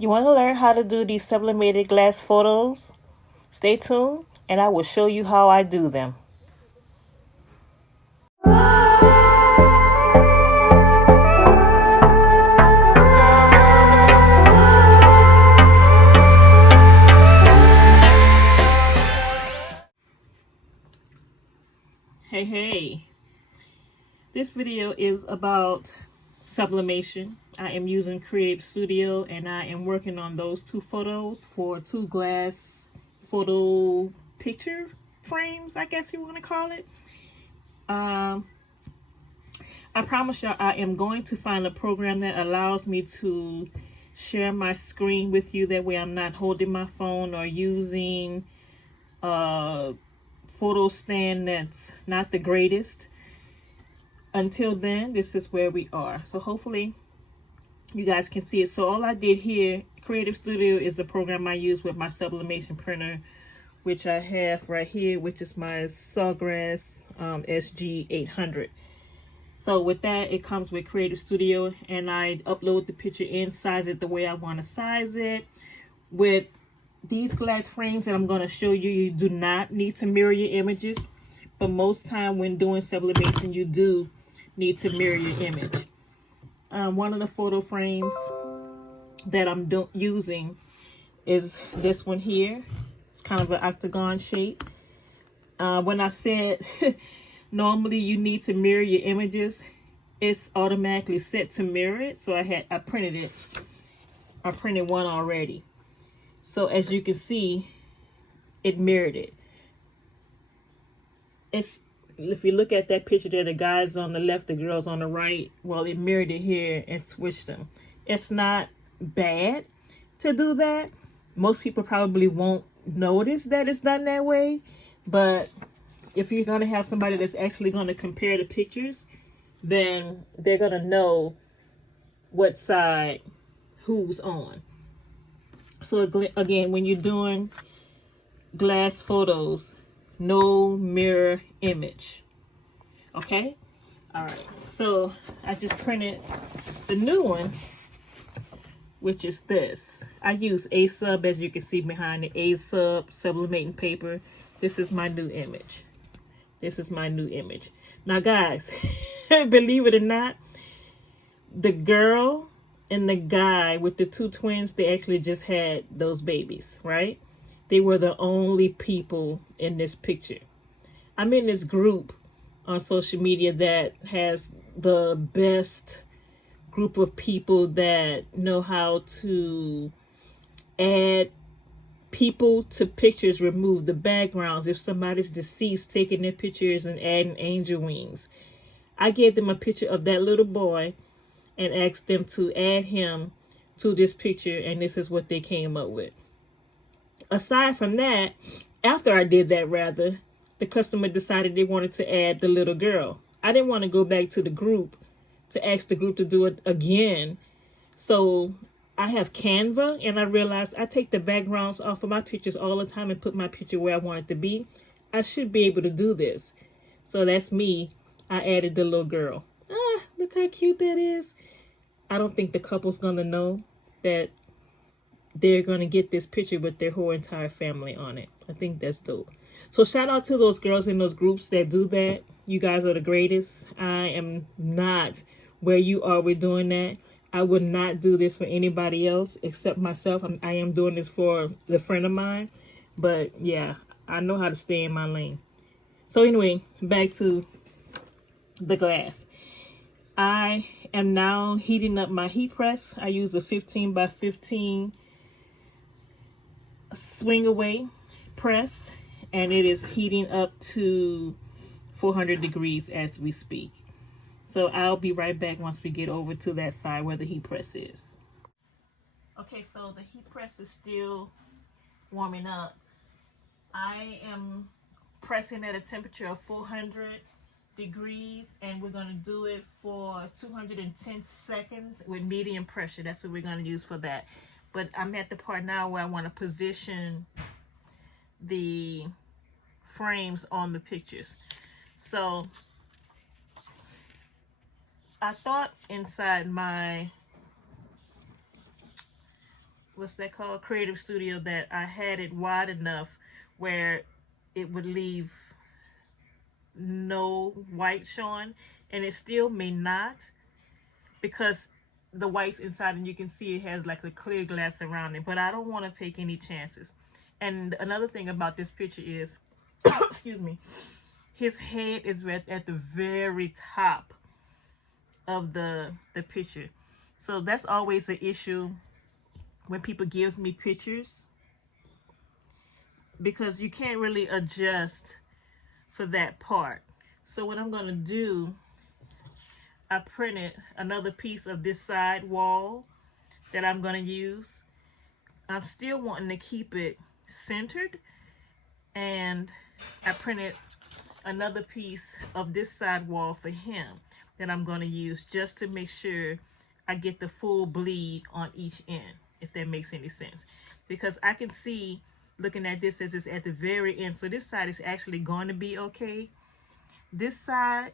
You want to learn how to do these sublimated glass photos? Stay tuned and I will show you how I do them. Hey, this video is about sublimation. I am using Creative Studio and I am working on those two photos for two glass photo picture frames, I guess you want to call it. I promise y'all I am going to find a program that allows me to share my screen with you. That way I'm not holding my phone or using a photo stand that's not the greatest. Until then, this is where we are. So hopefully you guys can see it. So all I did here, Creative Studio is the program I use with my sublimation printer, which I have right here, which is my Sawgrass SG800. So with that, it comes with Creative Studio, and I upload the picture and size it the way I want to size it. With these glass frames that I'm going to show you, you do not need to mirror your images, but most time when doing sublimation, you do need to mirror your image. One of the photo frames that I'm using is this one here. It's kind of an octagon shape. When I said normally you need to mirror your images, it's automatically set to mirror it. So I printed it. I printed one already. So as you can see, it mirrored it. If you look at that picture there, the guys on the left, the girls on the right, well, it mirrored it here and switched them. It's not bad to do that. Most people probably won't notice that it's done that way, but if you're going to have somebody that's actually going to compare the pictures, then they're going to know what side who's on. So again, when you're doing glass photos, no mirror image. Okay? All right. So I just printed the new one, which is this. I use A-Sub, as you can see behind the A-Sub sublimating paper. This is my new image. This is my new image. Now, guys, believe it or not, the girl and the guy with the two twins, they actually just had those babies, right? They were the only people in this picture. I'm in this group on social media that has the best group of people that know how to add people to pictures, remove the backgrounds. If somebody's deceased, taking their pictures and adding angel wings. I gave them a picture of that little boy and asked them to add him to this picture, and this is what they came up with. Aside from that, after I did that, rather, the customer decided they wanted to add the little girl. I didn't want to go back to the group to ask the group to do it again. So I have Canva, and I realized I take the backgrounds off of my pictures all the time and put my picture where I want it to be. I should be able to do this. So that's me. I added the little girl. Look how cute that is. I don't think the couple's going to know that they're going to get this picture with their whole entire family on it. I think that's dope. So shout out to those girls in those groups that do that. You guys are the greatest. I am not where you are with doing that. I would not do this for anybody else except myself. I am doing this for the friend of mine. But yeah, I know how to stay in my lane. So anyway, back to the glass. I am now heating up my heat press. I use a 15 by 15 swing away press, and it is heating up to 400 degrees as we speak. So I'll be right back once we get over to that side where the heat press is. Okay, so the heat press is still warming up. I am pressing at a temperature of 400 degrees, and we're going to do it for 210 seconds with medium pressure. That's what we're going to use for that. But I'm at the part now where I want to position the frames on the pictures. So I thought inside my what's that called, Creative Studio, that I had it wide enough where it would leave no white showing, and it still may not, because the white's inside and you can see it has like a clear glass around it, but I don't want to take any chances. And another thing about this picture is excuse me, his head is right at the very top of the picture. So that's always an issue when people gives me pictures, because you can't really adjust for that part. So what I'm gonna do, I printed another piece of this side wall that I'm gonna use. I'm still wanting to keep it centered, and I printed another piece of this side wall for him that I'm gonna use just to make sure I get the full bleed on each end, if that makes any sense. Because I can see, looking at this, as it's at the very end, so this side is actually going to be okay. This side,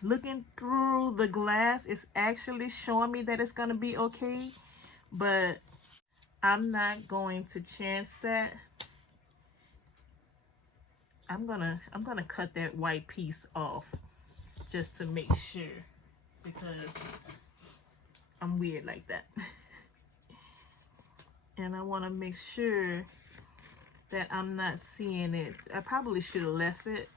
looking through the glass, is actually showing me that it's going to be okay, but I'm not going to chance that. I'm gonna cut that white piece off just to make sure, because I'm weird like that. And I want to make sure that I'm not seeing it. I probably should have left it.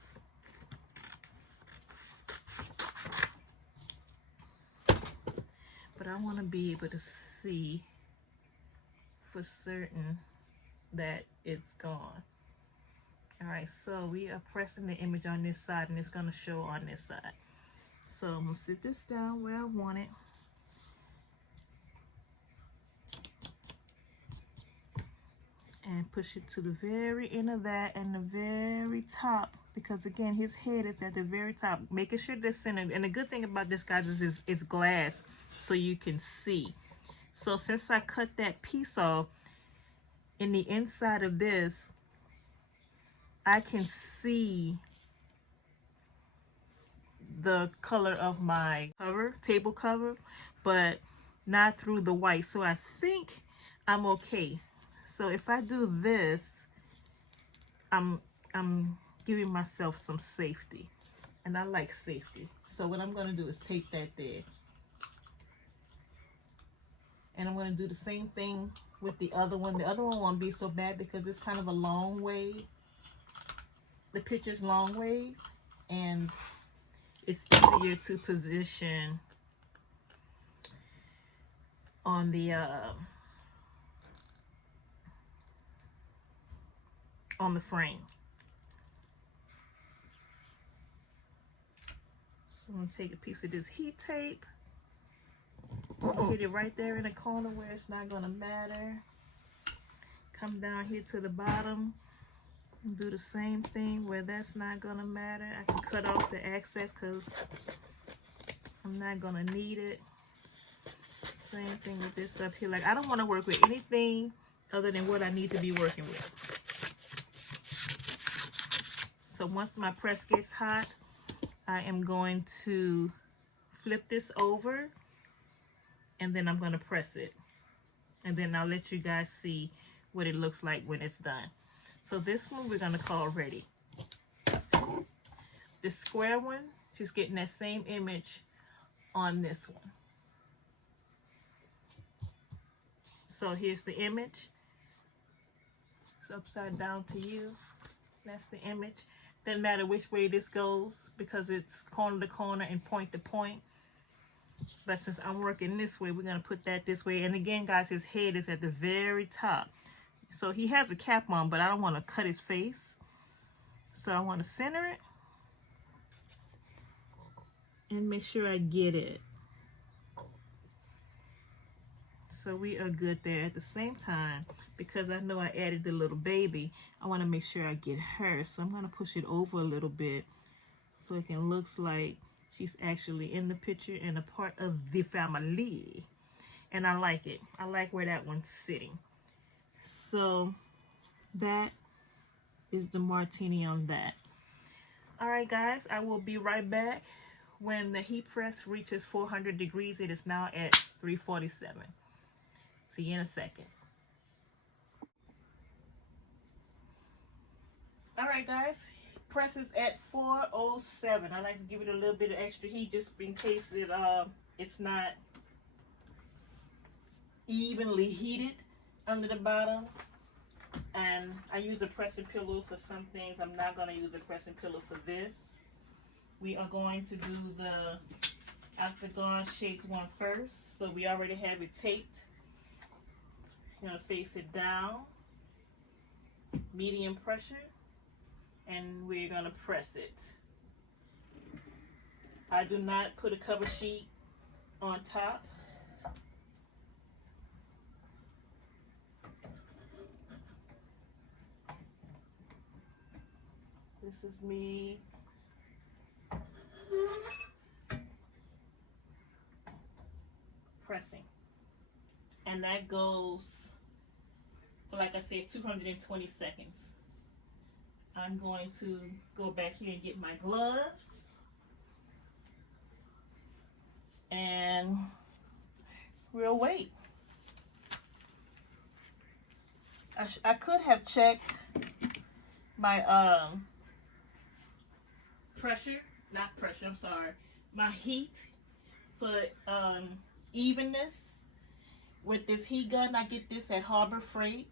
But I want to be able to see for certain that it's gone. All right, so we are pressing the image on this side, and it's going to show on this side. So I'm going to sit this down where I want it. And push it to the very end of that and the very top, because again, his head is at the very top, making sure they're centered. And the good thing about this, guys, is it's glass, so you can see. So since I cut that piece off, in the inside of this, I can see the color of my cover, table cover, but not through the white. So I think I'm okay. So if I do this, I'm giving myself some safety, and I like safety. So what I'm going to do is take that there, and I'm going to do the same thing with the other one. The other one won't be so bad because it's kind of a long way. The picture's long ways, and it's easier to position on the frame. So I'm going to take a piece of this heat tape, hit it right there in the corner where it's not going to matter. Come down here to the bottom and do the same thing where that's not going to matter. I can cut off the excess because I'm not going to need it. Same thing with this up here. Like, I don't want to work with anything other than what I need to be working with. So once my press gets hot, I am going to flip this over, and then I'm going to press it. And then I'll let you guys see what it looks like when it's done. So this one we're going to call ready. This square one, just getting that same image on this one. So here's the image. It's upside down to you. That's the image. Doesn't matter which way this goes because it's corner to corner and point to point. But since I'm working this way, we're going to put that this way. And again, guys, his head is at the very top. So he has a cap on, but I don't want to cut his face. So I want to center it and make sure I get it. So we are good there. At the same time, because I know I added the little baby, I want to make sure I get her. So I'm going to push it over a little bit so it can look like she's actually in the picture and a part of the family. And I like it. I like where that one's sitting. So that is the martini on that. All right, guys, I will be right back when the heat press reaches 400 degrees. It is now at 347. See you in a second. All right, guys. Press is at 407. I like to give it a little bit of extra heat just in case it's not evenly heated under the bottom. And I use a pressing pillow for some things. I'm not going to use a pressing pillow for this. We are going to do the octagon shaped one first. So we already have it taped. I'm going to face it down, medium pressure, and we're going to press it. I do not put a cover sheet on top. This is me pressing. And that goes for, like I said, 220 seconds. I'm going to go back here and get my gloves. And we'll wait. I could have checked my my heat for evenness. With this heat gun, I get this at Harbor Freight.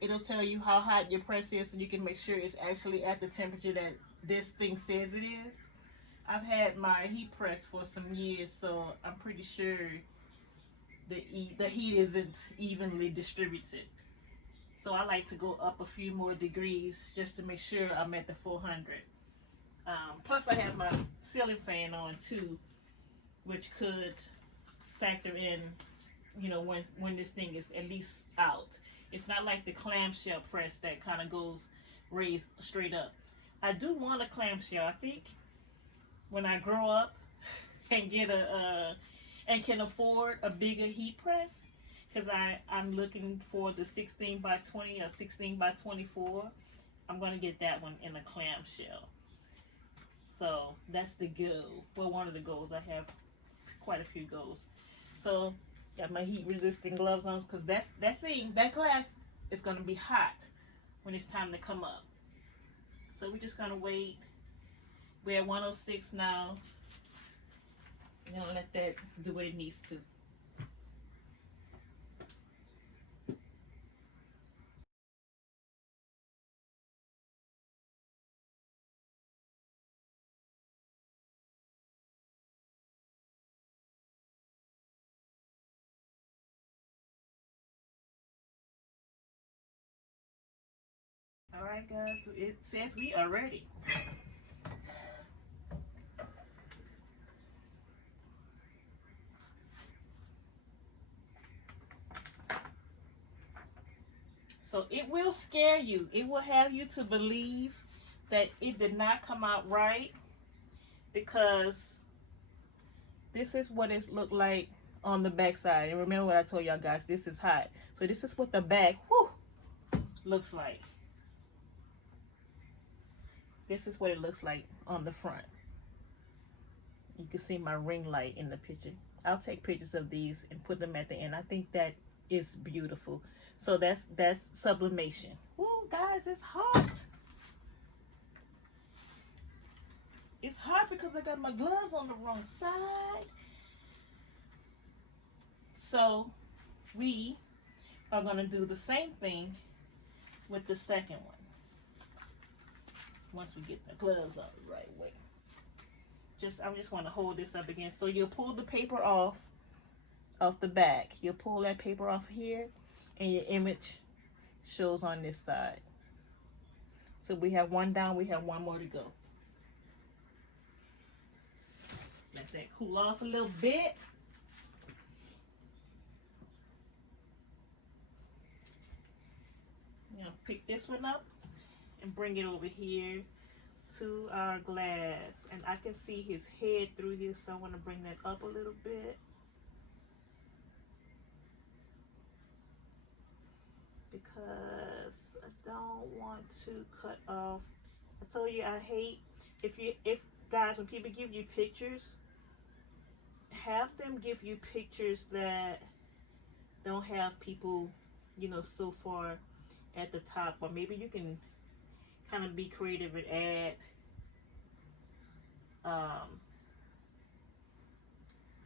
It'll tell you how hot your press is so you can make sure it's actually at the temperature that this thing says it is. I've had my heat press for some years, so I'm pretty sure the heat isn't evenly distributed. So I like to go up a few more degrees just to make sure I'm at the 400. Plus I have my ceiling fan on too, which could factor in, you know, when this thing is at least out. It's not like the clamshell press that kind of goes raised straight up. I do want a clamshell. I think when I grow up and get and can afford a bigger heat press, because I'm looking for the 16 by 20 or 16 by 24. I'm going to get that one in a clamshell. So that's the goal. Well, one of the goals. I have quite a few goals. So got my heat resistant gloves on because that glass is going to be hot when it's time to come up. So we're just going to wait. We're at 106 now. You know, let that do what it needs to. All right, guys, so it says we are ready. So it will scare you. It will have you to believe that it did not come out right, because this is what it looked like on the back side. And remember what I told y'all guys, this is hot. So this is what the back looks like. This is what it looks like on the front. You can see my ring light in the picture. I'll take pictures of these and put them at the end. I think that is beautiful. So that's sublimation. Ooh, guys, it's hot. It's hot because I got my gloves on the wrong side. So we are going to do the same thing with the second one. Once we get the gloves on the right way. I just want to hold this up again. So you'll pull the paper off the back. You'll pull that paper off here, and your image shows on this side. So we have one down, we have one more to go. Let that cool off a little bit. I'm gonna pick this one up and bring it over here to our glass. And I can see his head through here, so I want to bring that up a little bit. Because I don't want to cut off. I told you I hate, if guys, when people give you pictures, have them give you pictures that don't have people, you know, so far at the top. Or maybe you can kind of be creative and add,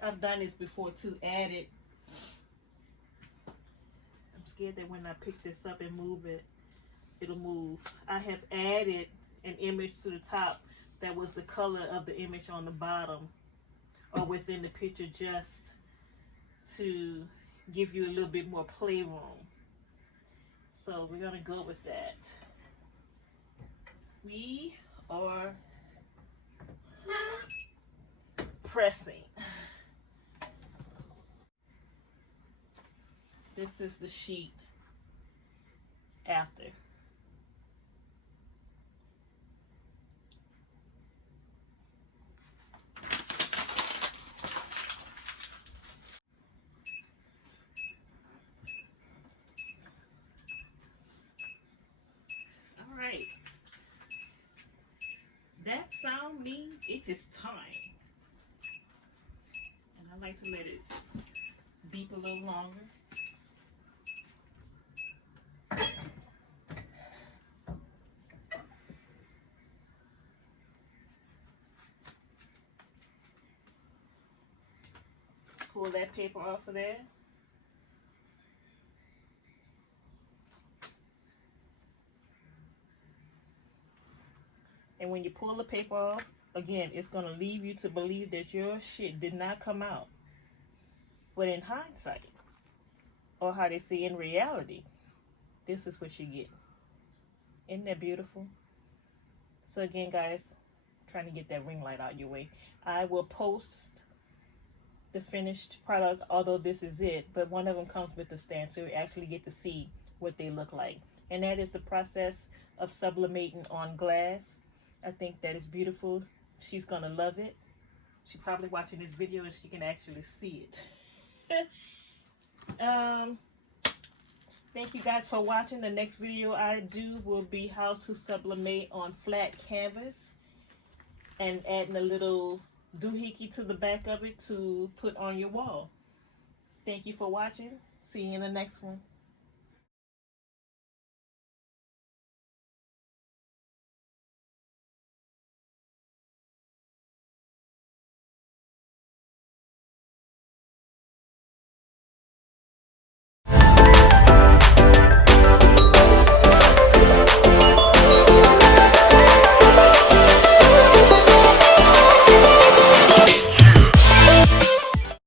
I've done this before too, added, I'm scared that when I pick this up and move it, it'll move. I have added an image to the top that was the color of the image on the bottom or within the picture, just to give you a little bit more playroom. So we're gonna go with that. We are pressing. This is the sheet after. All right. That sound means it is time. And I like to let it beep a little longer. Pull that paper off of there. And when you pull the paper off, again, it's going to leave you to believe that your shit did not come out. But in hindsight, or how they say in reality, this is what you get. Isn't that beautiful? So again, guys, trying to get that ring light out your way. I will post the finished product, although this is it, but one of them comes with the stand, so you actually get to see what they look like. And that is the process of sublimating on glass. I think that is beautiful. She's gonna love it. She's probably watching this video and she can actually see it. Thank you guys for watching. The next video I do will be how to sublimate on flat canvas and adding a little doohickey to the back of it to put on your wall. Thank you for watching. See you in the next one.